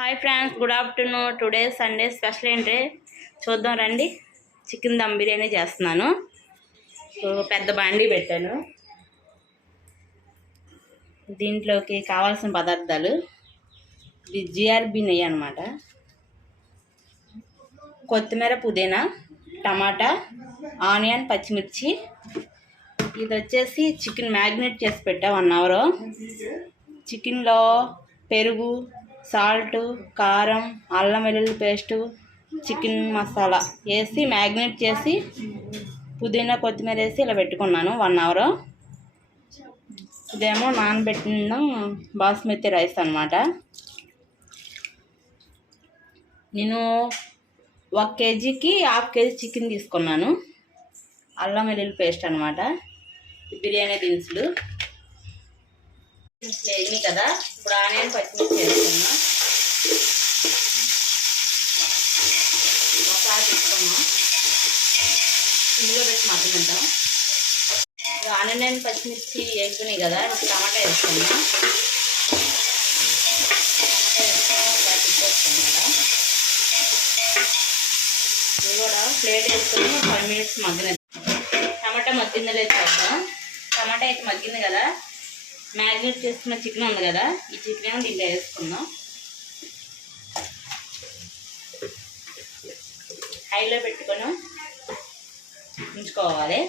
Hi friends, good afternoon. Today Sunday special ఏంటి చూద్దాం రండి. చికెన్ దమ్ బిర్యానీ చేస్తున్నాను. పెద్ద బాండీ పెట్టాను. దీంట్లోకి కావాల్సిన పదార్థాలు ఇది జిఆర్బి నెయ్యి అనమాట. కొత్తిమీర, పుదీనా, టమాటా, ఆనియన్, పచ్చిమిర్చి. ఇది వచ్చేసి చికెన్ మ్యాగ్నేట్ చేసి పెట్టా 1 అవర్. చికెన్లో పెరుగు, సాల్ట్, కారం, అల్లం వెల్లుల్లి పేస్టు, చికెన్ మసాలా వేసి మ్యాగ్నేట్ చేసి పుదీనా, కొత్తిమీర వేసి ఇలా పెట్టుకున్నాను 1 అవర్. ఇదేమో నానబెట్టిన బాస్మతి రైస్ అనమాట. నేను 1 కేజీకి 1/2 కేజీ చికెన్ తీసుకున్నాను. అల్లం వెల్లుల్లి పేస్ట్ అనమాట. బిర్యానీ దినుసులు వేగినాయి కదా. ఇప్పుడు ఆనియన్, పచ్చిమిర్చి వేసుకున్నా. ఒకసారి తీసుకున్నాం, ఇందులో పెట్టి మగ్గనిద్దాం. ఆనియన్, పచ్చిమిర్చి వేసుకున్నాయి కదా. టమాటా వేసుకున్నా. ఒకసారి తిప్పేసుకున్నా కదా. ఇది కూడా ప్లేట్ వేసుకొని 5 మినిట్స్ మగ్గనిద్దాం. టమాటా మగ్గిందో లేదు చూద్దాం. టమాటా అయితే మగ్గింది కదా. మ్యాగ్నేట్ చేసుకున్న చికెన్ ఉంది కదా, ఈ చికెన్ ఏమో దీంట్లో వేసుకుందాం. హైలో పెట్టుకొని ఉంచుకోవాలి.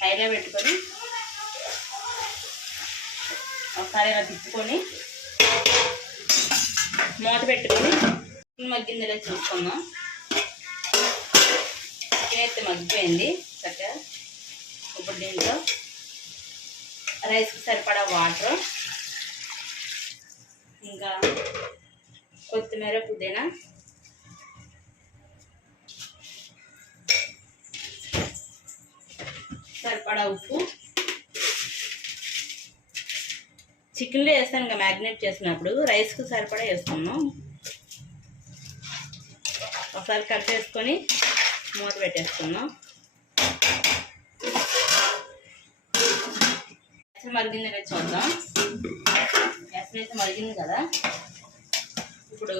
హైలో పెట్టుకొని ఒకసారి ఇలా తిప్పుకొని మూత పెట్టుకొని చికెన్ మగ్గిందిలో చూసుకుందాం. చికెన్ అయితే మగ్గిపోయింది చక్కగా. ఇప్పుడు దీంట్లో రైస్కి సరిపడా వాటర్, ఇంకా కొత్తిమీర, పుదీనా, సరిపడా ఉప్పు. చికెన్లో వేస్తాను ఇంకా మ్యాగ్నేట్ చేసినప్పుడు. రైస్కి సరిపడా వేసుకున్నాం. ఒకసారి కట్ చేసుకొని మూత పెట్టేసుకున్నాం. మరిగింది కదా చూద్దాం. ఎసరు అయితే మరిగింది కదా. ఇప్పుడు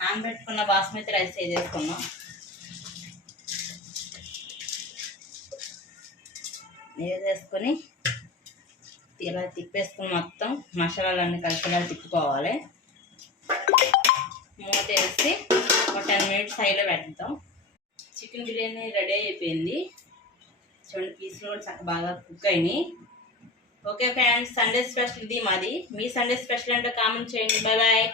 నానబెట్టుకున్న బాస్మతి రైస్ వేసుకున్నాం. వేసుకొని ఇలా తిప్పేసుకుని మొత్తం మసాలాలన్నీ కలిసేలా తిప్పుకోవాలి. మూత వేసి ఒక 10 మినిట్స్ హైలో పెడతాం. చికెన్ బిర్యానీ రెడీ అయిపోయింది. చూడండి, పీసులు కూడా చక్కగా బాగా కుక్ అయినాయి. ఓకే ఫ్రెండ్స్, సండే స్పెషల్ ఇది మాది. మీ సండే స్పెషల్ అంటే కామెంట్ చేయండి. Bye bye.